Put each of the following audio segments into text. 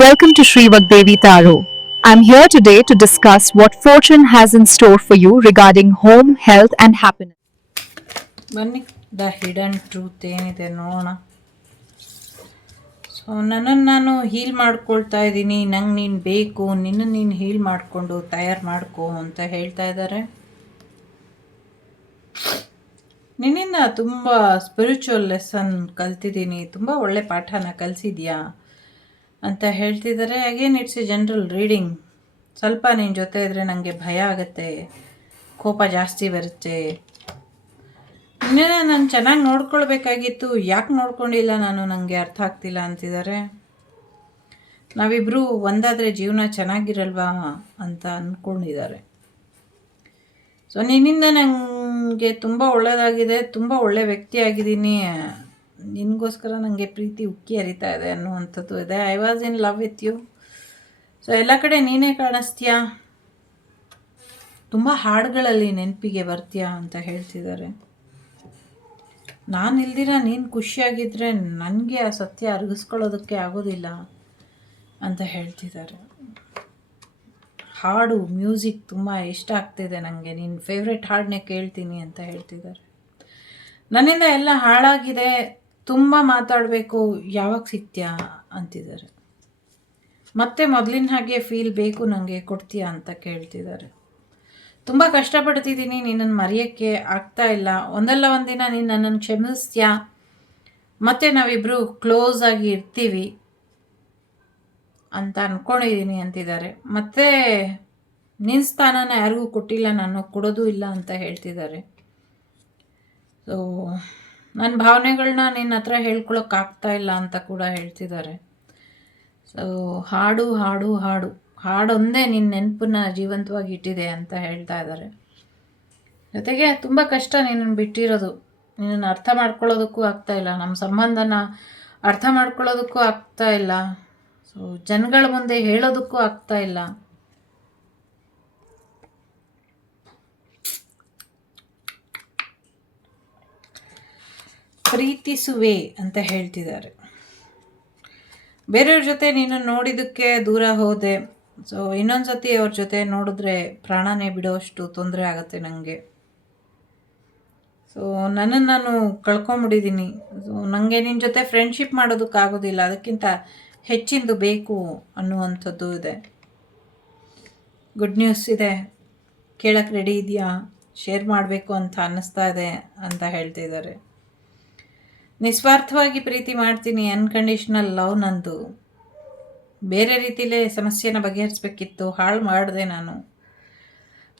Welcome to Sri Vagdevi Taro. I'm here today to discuss what fortune has in store for you regarding home, health, and happiness. ಬನ್ನಿ the hidden truth ಏನಿದೆ ನೋಡೋಣ. So ನನ್ನನ್ನು ನಾನು heal ಮಾಡ್ಕೊಳ್ತಾ ಇದ್ದೀನಿ, ನಂಗೆ ನೀನು ಬೇಕು, ನಿನ್ನನ್ನು ನೀನು ಹೀಲ್ ಮಾಡಿಕೊಂಡು ತಯಾರು ಮಾಡ್ಕೊ ಅಂತ ಹೇಳ್ತಾ ಇದ್ದಾರೆ. ನಿನ್ನಿಂದ ತುಂಬ ಸ್ಪಿರಿಚುವಲ್ ಲೆಸನ್ ಕಲ್ತಿದ್ದೀನಿ, ತುಂಬ ಒಳ್ಳೆ ಪಾಠನ ಕಲಿಸಿದ್ಯಾ ಅಂತ ಹೇಳ್ತಿದ್ದಾರೆ. Again it's A general reading. ಸ್ವಲ್ಪ ನಿನ್ನ ಜೊತೆ ಇದ್ದರೆ ನನಗೆ ಭಯ ಆಗುತ್ತೆ, ಕೋಪ ಜಾಸ್ತಿ ಬರುತ್ತೆ, ಇನ್ನೇನ ನಾನು ಚೆನ್ನಾಗಿ ನೋಡ್ಕೊಳ್ಬೇಕಾಗಿತ್ತು, ಯಾಕೆ ನೋಡ್ಕೊಂಡಿಲ್ಲ ನಾನು, ನನಗೆ ಅರ್ಥ ಆಗ್ತಿಲ್ಲ ಅಂತಿದ್ದಾರೆ. ನಾವಿಬ್ಬರು ಒಂದಾದರೆ ಜೀವನ ಚೆನ್ನಾಗಿರಲ್ವಾ ಅಂತ ಅಂದ್ಕೊಂಡಿದ್ದಾರೆ. ಸೊ ನಿನ್ನಿಂದ ನನಗೆ ತುಂಬ ಒಳ್ಳೆಯದಾಗಿದೆ, ತುಂಬ ಒಳ್ಳೆ ವ್ಯಕ್ತಿ ಆಗಿದ್ದೀನಿ, ನಿನಗೋಸ್ಕರ ನನಗೆ ಪ್ರೀತಿ ಉಕ್ಕಿ ಹರಿತಾ ಇದೆ ಅನ್ನುವಂಥದ್ದು ಇದೆ. I was in love with you. So ಎಲ್ಲ ಕಡೆ ನೀನೇ ಕಾಣಿಸ್ತೀಯಾ, ತುಂಬ ಹಾಡುಗಳಲ್ಲಿ ನೆನಪಿಗೆ ಬರ್ತೀಯಾ ಅಂತ ಹೇಳ್ತಿದ್ದಾರೆ. ನಾನು ಇಲ್ದಿರ ನೀನು ಖುಷಿಯಾಗಿದ್ದರೆ ನನಗೆ ಆ ಸತ್ಯ ಅರಗಿಸ್ಕೊಳ್ಳೋದಕ್ಕೆ ಆಗೋದಿಲ್ಲ ಅಂತ ಹೇಳ್ತಿದ್ದಾರೆ. ಹಾಡು ಮ್ಯೂಸಿಕ್ ತುಂಬ ಇಷ್ಟ ಆಗ್ತಿದೆ ನನಗೆ, ನಿನ್ನ ಫೇವ್ರೆಟ್ ಹಾಡನ್ನೇ ಕೇಳ್ತೀನಿ ಅಂತ ಹೇಳ್ತಿದ್ದಾರೆ. ನನ್ನಿಂದ ಎಲ್ಲ ಹಾಳಾಗಿದೆ, ತುಂಬ ಮಾತಾಡಬೇಕು, ಯಾವಾಗ ಸಿಗ್ತೀಯಾ ಅಂತಿದ್ದಾರೆ. ಮತ್ತೆ ಮೊದಲಿನ ಹಾಗೆ ಫೀಲ್ ಬೇಕು ನನಗೆ, ಕೊಡ್ತೀಯಾ ಅಂತ ಕೇಳ್ತಿದ್ದಾರೆ. ತುಂಬ ಕಷ್ಟಪಡ್ತಿದ್ದೀನಿ, ನಿನ್ನನ್ನು ಮರೆಯೋಕ್ಕೆ ಆಗ್ತಾ ಇಲ್ಲ, ಒಂದಲ್ಲ ಒಂದಿನ ನೀನು ನನ್ನನ್ನು ಕ್ಷಮಿಸ್ತೀಯಾ, ಮತ್ತು ನಾವಿಬ್ಬರು ಕ್ಲೋಸ್ ಆಗಿ ಇರ್ತೀವಿ ಅಂತ ಅಂದ್ಕೊಂಡಿದ್ದೀನಿ ಅಂತಿದ್ದಾರೆ. ಮತ್ತು ನಿನ್ನ ಸ್ಥಾನನ ಯಾರಿಗೂ ಕೊಟ್ಟಿಲ್ಲ ನಾನು, ಕೊಡೋದು ಇಲ್ಲ ಅಂತ ಹೇಳ್ತಿದ್ದಾರೆ. ಸೊ ನನ್ನ ಭಾವನೆಗಳನ್ನ ನಿನ್ನ ಹತ್ರ ಹೇಳ್ಕೊಳಕ್ಕಾಗ್ತಾ ಇಲ್ಲ ಅಂತ ಕೂಡ ಹೇಳ್ತಿದ್ದಾರೆ. ಸೊ ಹಾಡು ಹಾಡು ಹಾಡು ಹಾಡೊಂದೇ ನಿನ್ನ ನೆನಪನ್ನ ಜೀವಂತವಾಗಿ ಇಟ್ಟಿದೆ ಅಂತ ಹೇಳ್ತಾ ಇದ್ದಾರೆ. ಜೊತೆಗೆ ತುಂಬ ಕಷ್ಟ ನಿನ್ನನ್ನು ಬಿಟ್ಟಿರೋದು, ನಿನ್ನನ್ನು ಅರ್ಥ ಮಾಡ್ಕೊಳ್ಳೋದಕ್ಕೂ ಆಗ್ತಾ ಇಲ್ಲ, ನಮ್ಮ ಸಂಬಂಧನ ಅರ್ಥ ಮಾಡ್ಕೊಳ್ಳೋದಕ್ಕೂ ಆಗ್ತಾ ಇಲ್ಲ, ಸೊ ಜನಗಳ ಮುಂದೆ ಹೇಳೋದಕ್ಕೂ ಆಗ್ತಾ ಇಲ್ಲ. ಪ್ರೀತಿಸುವೆ ಅಂತ ಹೇಳ್ತಿದ್ದಾರೆ. ಬೇರೆಯವ್ರ ಜೊತೆ ನೀನು ನೋಡಿದ್ದಕ್ಕೆ ದೂರ ಹೋದೆ, ಸೊ ಇನ್ನೊಂದು ಸತಿ ಅವ್ರ ಜೊತೆ ನೋಡಿದ್ರೆ ಪ್ರಾಣನೇ ಬಿಡೋಷ್ಟು ತೊಂದರೆ ಆಗುತ್ತೆ ನನಗೆ. ಸೊ ನನ್ನನ್ನು ನಾನು ಕಳ್ಕೊಂಬಿಟ್ಟಿದ್ದೀನಿ. ಸೊ ನನಗೆ ನಿನ್ನ ಜೊತೆ ಫ್ರೆಂಡ್ಶಿಪ್ ಮಾಡೋದಕ್ಕಾಗೋದಿಲ್ಲ, ಅದಕ್ಕಿಂತ ಹೆಚ್ಚಿಂದು ಬೇಕು ಅನ್ನುವಂಥದ್ದು ಇದೆ. ಗುಡ್ ನ್ಯೂಸ್ ಇದೆ, ಕೇಳಕ್ಕೆ ರೆಡಿ ಇದೆಯಾ, ಶೇರ್ ಮಾಡಬೇಕು ಅಂತ ಅನ್ನಿಸ್ತಾ ಇದೆ ಅಂತ ಹೇಳ್ತಿದ್ದಾರೆ. ನಿಸ್ವಾರ್ಥವಾಗಿ ಪ್ರೀತಿ ಮಾಡ್ತೀನಿ, ಅನ್ಕಂಡೀಷ್ನಲ್ ಲವ್ ನಂದು. ಬೇರೆ ರೀತಿಲೇ ಸಮಸ್ಯೆನ ಬಗೆಹರಿಸ್ಬೇಕಿತ್ತು, ಹಾಳು ಮಾಡಿದೆ ನಾನು.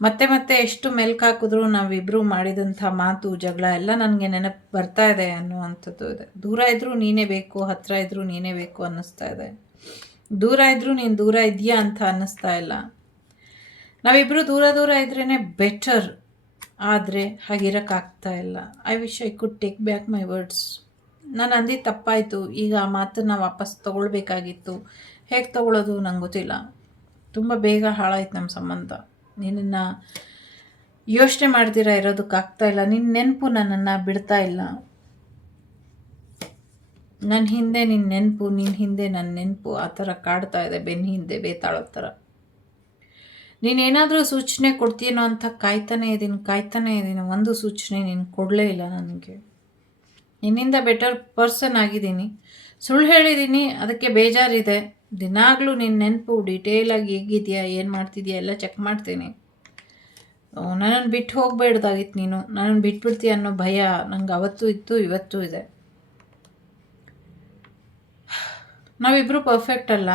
ಮತ್ತೆ ಮತ್ತೆ ಎಷ್ಟು ಮೆಲ್ಕಾಕಿದ್ರು ನಾವಿಬ್ಬರು ಮಾಡಿದಂಥ ಮಾತು ಜಗಳ ಎಲ್ಲ ನನಗೆ ನೆನಪು ಬರ್ತಾ ಇದೆ ಅನ್ನುವಂಥದ್ದು ಇದೆ. ದೂರ ಇದ್ದರೂ ನೀನೇ ಬೇಕು, ಹತ್ತಿರ ಇದ್ದರೂ ನೀನೇ ಬೇಕು ಅನ್ನಿಸ್ತಾ ಇದೆ. ದೂರ ಇದ್ದರೂ ನೀನು ದೂರ ಇದೆಯಾ ಅಂತ ಅನ್ನಿಸ್ತಾ ಇಲ್ಲ. ನಾವಿಬ್ಬರು ದೂರ ದೂರ ಇದ್ರೇ ಬೆಟರ್, ಆದರೆ ಹಾಗಿರೋಕ್ಕಾಗ್ತಾ ಇಲ್ಲ. I wish I could take back my words. ನಾನು ಅಂದಿದ್ದು ತಪ್ಪಾಯಿತು, ಈಗ ಆ ಮಾತನ್ನು ವಾಪಸ್ ತೊಗೊಳ್ಬೇಕಾಗಿತ್ತು. ಹೇಗೆ ತೊಗೊಳ್ಳೋದು ನಂಗೆ ಗೊತ್ತಿಲ್ಲ. ತುಂಬ ಬೇಗ ಹಾಳಾಯ್ತು ನಮ್ಮ ಸಂಬಂಧ. ನಿನ್ನನ್ನು ಯೋಚನೆ ಮಾಡ್ದಿರ ಇರೋದಕ್ಕಾಗ್ತಾ ಇಲ್ಲ, ನಿನ್ನ ನೆನಪು ನನ್ನನ್ನು ಬಿಡ್ತಾ ಇಲ್ಲ. ನನ್ನ ಹಿಂದೆ ನಿನ್ನ ನೆನಪು, ನಿನ್ನ ಹಿಂದೆ ನನ್ನ ನೆನಪು ಆ ಥರ ಕಾಡ್ತಾ ಇದೆ, ಬೆನ್ನ ಹಿಂದೆ ಬೇತಾಳೋ ಥರ. ನೀನೇನಾದರೂ ಸೂಚನೆ ಕೊಡ್ತೀನೋ ಅಂತ ಕಾಯ್ತಾನೇ ಇದ್ದೀನಿ. ಒಂದು ಸೂಚನೆ ನೀನು ಕೊಡಲೇ ಇಲ್ಲ ನನಗೆ. ನಿನ್ನಿಂದ ಬೆಟರ್ ಪರ್ಸನ್ ಆಗಿದ್ದೀನಿ, ಸುಳ್ಳು ಹೇಳಿದ್ದೀನಿ, ಅದಕ್ಕೆ ಬೇಜಾರಿದೆ. ದಿನಾಗಲೂ ನಿನ್ನ ನೆನಪು ಡೀಟೇಲಾಗಿ ಹೇಗಿದೆಯಾ, ಏನು ಮಾಡ್ತಿದ್ಯಾ ಎಲ್ಲ ಚೆಕ್ ಮಾಡ್ತೀನಿ. ನನ್ನನ್ನು ಬಿಟ್ಟು ಹೋಗಬೇಡ್ದಾಗಿತ್ತು ನೀನು, ನನ್ನನ್ನು ಬಿಟ್ಬಿಡ್ತೀಯ ಅನ್ನೋ ಭಯ ನನಗೆ ಅವತ್ತೂ ಇತ್ತು, ಇವತ್ತೂ ಇದೆ. ನಾವಿಬ್ಬರು ಪರ್ಫೆಕ್ಟ್ ಅಲ್ಲ,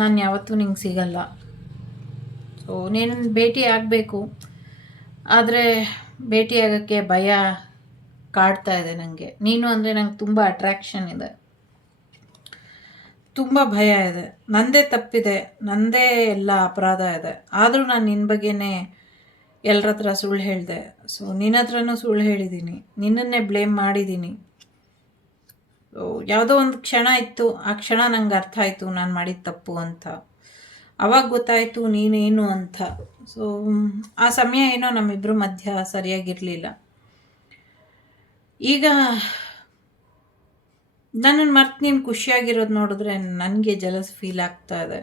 ನಾನು ಯಾವತ್ತೂ ನಿಂಗೆ ಸಿಗಲ್ಲ. ಸೊ ನೀನು ಭೇಟಿ ಆಗಬೇಕು, ಆದರೆ ಭೇಟಿ ಆಗೋಕ್ಕೆ ಭಯ ಕಾಡ್ತಾ ಇದೆ ನನಗೆ. ನೀನು ಅಂದರೆ ನಂಗೆ ತುಂಬ ಅಟ್ರ್ಯಾಕ್ಷನ್ ಇದೆ, ತುಂಬ ಭಯ ಇದೆ. ನನ್ನದೇ ತಪ್ಪಿದೆ, ನನ್ನದೇ ಎಲ್ಲ ಅಪರಾಧ ಇದೆ. ಆದರೂ ನಾನು ನಿನ್ನ ಬಗ್ಗೆನೇ ಎಲ್ಲರ ಹತ್ರ ಸುಳ್ಳು ಹೇಳಿದೆ. ಸೊ ನಿನ್ನ ಹತ್ರನೂ ಸುಳ್ಳು ಹೇಳಿದ್ದೀನಿ, ನಿನ್ನನ್ನೇ ಬ್ಲೇಮ್ ಮಾಡಿದ್ದೀನಿ. ಯಾವುದೋ ಒಂದು ಕ್ಷಣ ಇತ್ತು, ಆ ಕ್ಷಣ ನಂಗೆ ಅರ್ಥ ಆಯಿತು ನಾನು ಮಾಡಿದ ತಪ್ಪು ಅಂತ. ಆವಾಗ ಗೊತ್ತಾಯಿತು ನೀನೇನು ಅಂತ. ಸೊ ಆ ಸಮಯ ಏನೋ ನಮ್ಮಿಬ್ಬರ ಮಧ್ಯ ಸರಿಯಾಗಿರಲಿಲ್ಲ. ಈಗ ನನ್ನನ್ನು ಮರ್ತು ನೀನು ಖುಷಿಯಾಗಿರೋದು ನೋಡಿದ್ರೆ ನನಗೆ ಜಲಸ್ ಫೀಲ್ ಆಗ್ತಾ ಇದೆ.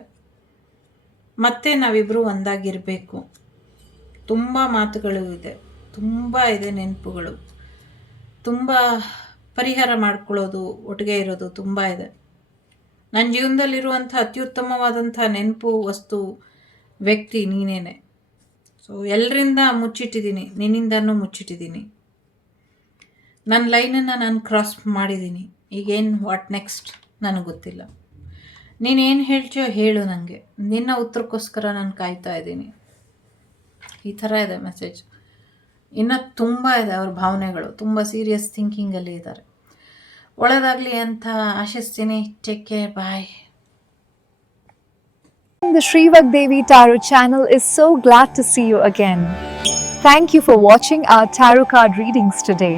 ಮತ್ತೆ ನಾವಿಬ್ಬರು ಒಂದಾಗಿರಬೇಕು. ತುಂಬ ಮಾತುಗಳು ಇದೆ, ತುಂಬ ಇದೆ ನೆನಪುಗಳು, ತುಂಬ ಪರಿಹಾರ ಮಾಡ್ಕೊಳ್ಳೋದು, ಒಟ್ಟಿಗೆ ಇರೋದು ತುಂಬ ಇದೆ. ನನ್ನ ಜೀವನದಲ್ಲಿರುವಂಥ ಅತ್ಯುತ್ತಮವಾದಂಥ ನೆನಪು, ವಸ್ತು, ವ್ಯಕ್ತಿ ನೀನೇನೆ. ಸೊ ಎಲ್ಲರಿಂದ ಮುಚ್ಚಿಟ್ಟಿದ್ದೀನಿ, ನಿನ್ನಿಂದನೂ ಮುಚ್ಚಿಟ್ಟಿದ್ದೀನಿ. ನನ್ನ ಲೈನನ್ನು ನಾನು ಕ್ರಾಸ್ ಮಾಡಿದ್ದೀನಿ. ಈಗೇನು ವಾಟ್ ನೆಕ್ಸ್ಟ್ ನನಗೆ ಗೊತ್ತಿಲ್ಲ. ನೀನೇನು ಹೇಳ್ತೀಯೋ ಹೇಳು, ನನಗೆ ನಿನ್ನ ಉತ್ತರಕ್ಕೋಸ್ಕರ ನಾನು ಕಾಯ್ತಾ ಇದ್ದೀನಿ. ಈ ಥರ ಇದೆ ಮೆಸೇಜ್. ಇನ್ನು ತುಂಬ ಇದೆ ಅವ್ರ ಭಾವನೆಗಳು, ತುಂಬ ಸೀರಿಯಸ್ ಥಿಂಕಿಂಗಲ್ಲಿ ಇದ್ದಾರೆ. ಒಳ್ಳೆಯದಾಗಲಿ ಅಂತ ಆಶಿಸ್ತೀನಿ. Take care, bye. The Shrivak Devi Tarot channel is so glad to see you again. Thank you for watching our tarot card readings today.